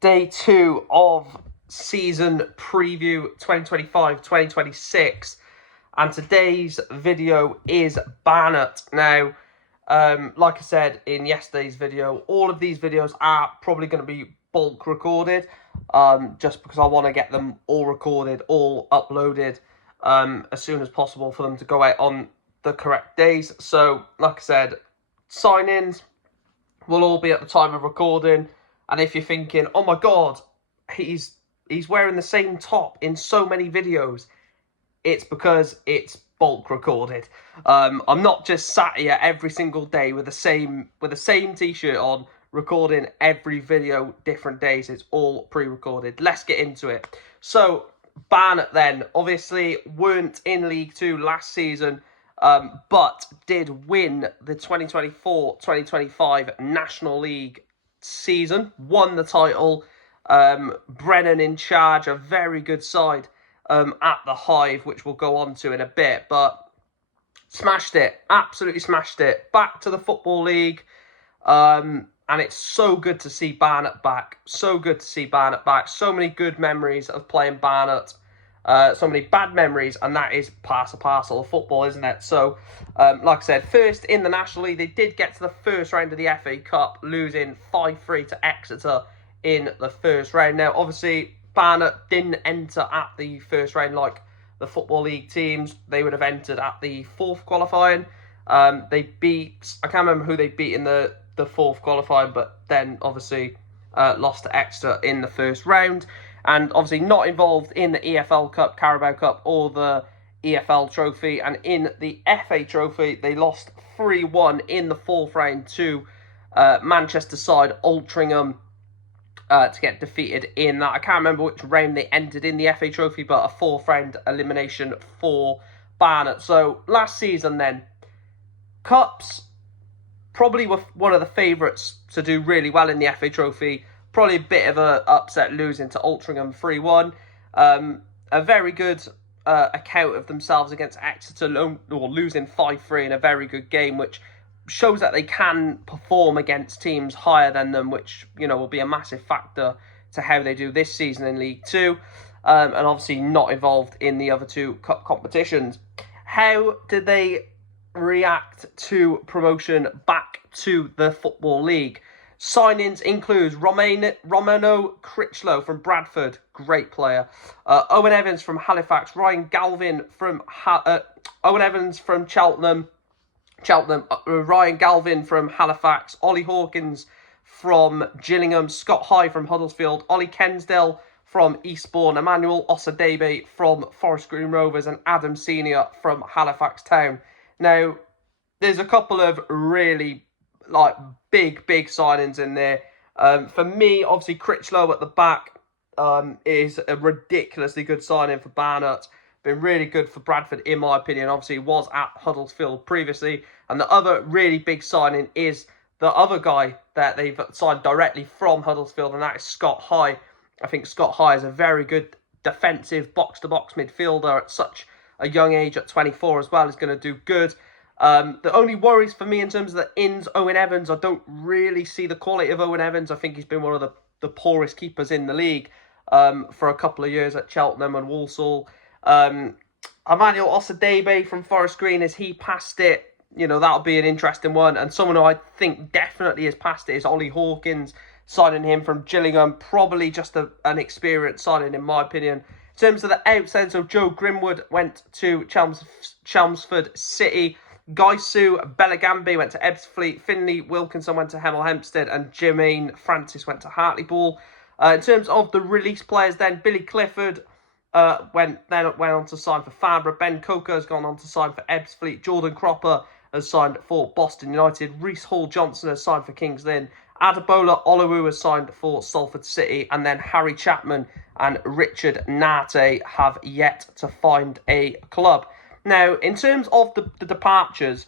day 2 of season preview 2025-2026, and today's video is Barnet. Now, like I said in yesterday's video, all of these videos are probably going to be bulk recorded, just because I want to get them all recorded, all uploaded as soon as possible for them to go out on the correct days. So, like I said, sign-ins will all be at the time of recording. And if you're thinking, oh my god, he's wearing the same top in so many videos, it's because it's bulk recorded. I'm not just sat here every single day with the same t-shirt on, recording every video different days. It's all pre-recorded. Let's get into it. So Barnet then obviously weren't in League 2 last season, but did win the 2024-2025 National League season, won the title. Brennan in charge, a very good side at the Hive, which we'll go on to in a bit, but smashed it, absolutely smashed it. Back to the Football League, and it's so good to see Barnet back. So good to see Barnet back. So many good memories of playing Barnet. So many bad memories, and that is part and parcel of football, isn't it? So, like I said, first in the National League, they did get to the first round of the FA Cup, losing 5-3 to Exeter in the first round. Now, obviously, Barnet didn't enter at the first round like the Football League teams. They would have entered at the fourth qualifying. They beat, I can't remember who they beat in the fourth qualifying, but then obviously lost to Exeter in the first round. And obviously not involved in the EFL Cup, Carabao Cup, or the EFL Trophy. And in the FA Trophy, they lost 3-1 in the fourth round to Manchester side Altrincham to get defeated in that. I can't remember which round they entered in the FA Trophy, but a fourth round elimination for Barnet. So last season then, Cups probably were one of the favourites to do really well in the FA Trophy. Probably a bit of an upset losing to Altrincham 3-1. A very good account of themselves against Exeter, losing 5-3 in a very good game, which shows that they can perform against teams higher than them, which, you know, will be a massive factor to how they do this season in League 2. And obviously not involved in the other two cup competitions. How did they react to promotion back to the Football League? Signings include Romano Critchlow from Bradford, great player. Owen Evans from Halifax, Ryan Galvin from Cheltenham, Ryan Galvin from Halifax, Ollie Hawkins from Gillingham, Scott High from Huddersfield, Ollie Kensdale from Eastbourne, Emmanuel Osadebe from Forest Green Rovers, and Adam Senior from Halifax Town. Now, there's a couple of really big signings in there. For me, obviously, Critchlow at the back is a ridiculously good signing for Barnet. Been really good for Bradford, in my opinion. Obviously, was at Huddersfield previously. And the other really big signing is the other guy that they've signed directly from Huddersfield, and that is Scott High. I think Scott High is a very good defensive box-to-box midfielder at such a young age, at 24 as well, is going to do good. The only worries for me in terms of the ins, Owen Evans, I don't really see the quality of Owen Evans. I think he's been one of the poorest keepers in the league for a couple of years at Cheltenham and Walsall. Emmanuel Osadebe from Forest Green, is he past it? You know, that'll be an interesting one. And someone who I think definitely is past it is Ollie Hawkins, signing him from Gillingham. Probably just an experienced signing, in my opinion. In terms of the outside, so Joe Grimwood went to Chelmsford City. Gaisu Belagambe went to Ebbsfleet, Finley Wilkinson went to Hemel Hempstead, and Jermaine Francis went to Hartlepool. In terms of the release players then, Billy Clifford went on to sign for Farnborough. Ben Coker has gone on to sign for Ebbsfleet. Jordan Cropper has signed for Boston United. Reece Hall-Johnson has signed for Kings Lynn. Adebola Oluwu has signed for Salford City. And then Harry Chapman and Richard Nate have yet to find a club. Now, in terms of the departures,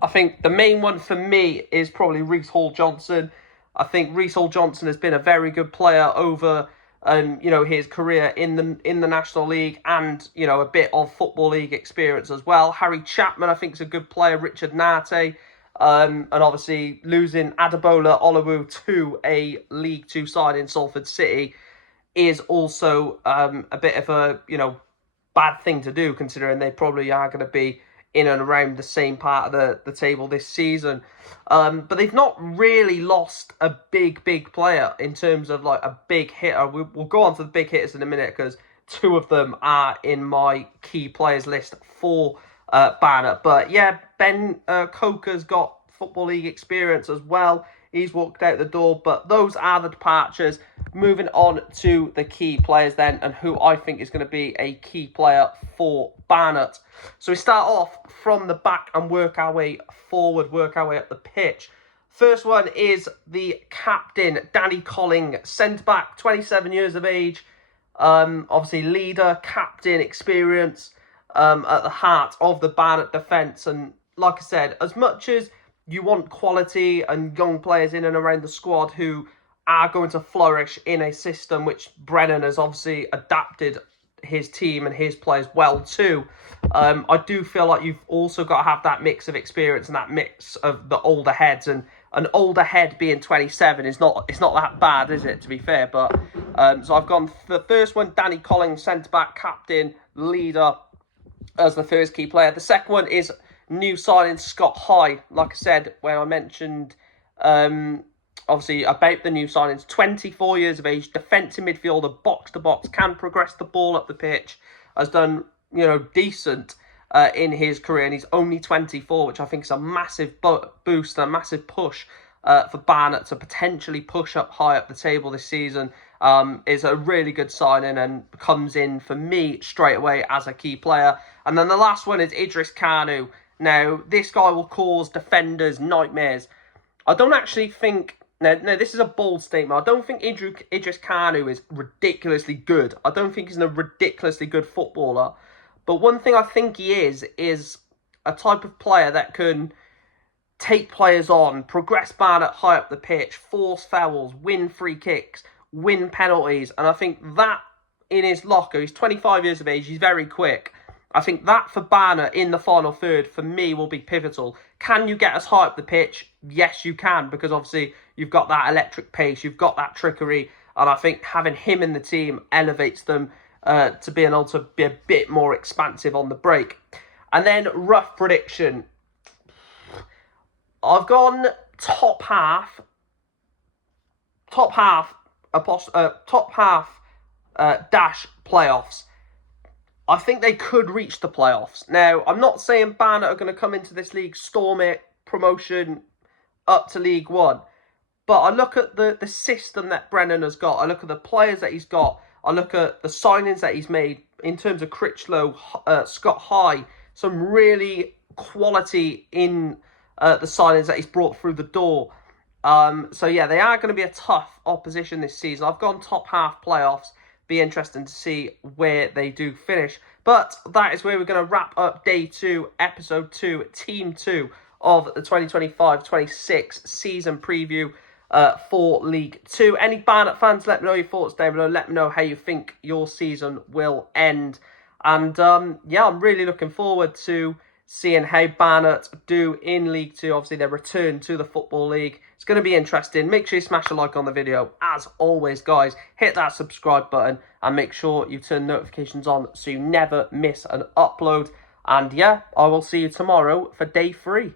I think the main one for me is probably Reece Hall-Johnson. I think Reece Hall-Johnson has been a very good player over his career in the National League, and a bit of Football League experience as well. Harry Chapman, I think, is a good player. Richard Nate, And obviously losing Adebola Olowu to a League Two side in Salford City is also a bit of a, bad thing to do, considering they probably are going to be in and around the same part of the table this season. But they've not really lost a big player in terms of like a big hitter. We'll go on to the big hitters in a minute, because two of them are in my key players list for Barnet. But yeah, Ben Coker's got Football League experience as well. He's walked out the door, but those are the departures. Moving on to the key players then, and who I think is going to be a key player for Barnet. So we start off from the back and work our way forward, work our way up the pitch. First one is the captain, Danny Colling, centre-back, 27 years of age. Obviously leader, captain, experience at the heart of the Barnet defence. And like I said, as much as you want quality and young players in and around the squad who are going to flourish in a system which Brennan has obviously adapted his team and his players well to, I do feel like you've also got to have that mix of experience and that mix of the older heads. And an older head being 27 is not that bad, is it, to be fair? But so I've gone for the first one, Danny Collins, centre-back, captain, leader, as the first key player. The second one is new signing Scott High. Like I said, when I mentioned obviously about the new signings, 24 years of age, defensive midfielder, box to box, can progress the ball up the pitch, has done decent in his career, and he's only 24, which I think is a massive boost, a massive push for Barnet to potentially push up high up the table this season. Is a really good signing and comes in for me straight away as a key player. And then the last one is Idris Kanu. Now, this guy will cause defenders nightmares. I don't actually think... No, this is a bold statement. I don't think Idris Kanu is ridiculously good. I don't think he's a ridiculously good footballer. But one thing I think he is a type of player that can take players on, progress Barnet high up the pitch, force fouls, win free kicks, win penalties. And I think that in his locker, he's 25 years of age, he's very quick. I think that for Barnet in the final third, for me, will be pivotal. Can you get us high up the pitch? Yes, you can, because obviously you've got that electric pace, you've got that trickery, and I think having him in the team elevates them to being able to be a bit more expansive on the break. And then rough prediction. I've gone top half dash playoffs. I think they could reach the playoffs. Now, I'm not saying Barnet are going to come into this league, storm it, promotion up to League One. But I look at the system that Brennan has got. I look at the players that he's got. I look at the signings that he's made in terms of Critchlow, Scott High. Some really quality in the signings that he's brought through the door. So, yeah, they are going to be a tough opposition this season. I've gone top half playoffs. Be interesting to see where they do finish. But that is where we're going to wrap up Day 2, Episode 2, Team 2 of the 2025-26 season preview for League 2. Any Barnet fans, let me know your thoughts down below. Let me know how you think your season will end. And yeah, I'm really looking forward to seeing how Barnet do in League 2. Obviously, their return to the Football League. It's going to be interesting. Make sure you smash a like on the video. As always, guys, hit that subscribe button and make sure you turn notifications on so you never miss an upload. And yeah, I will see you tomorrow for Day 3.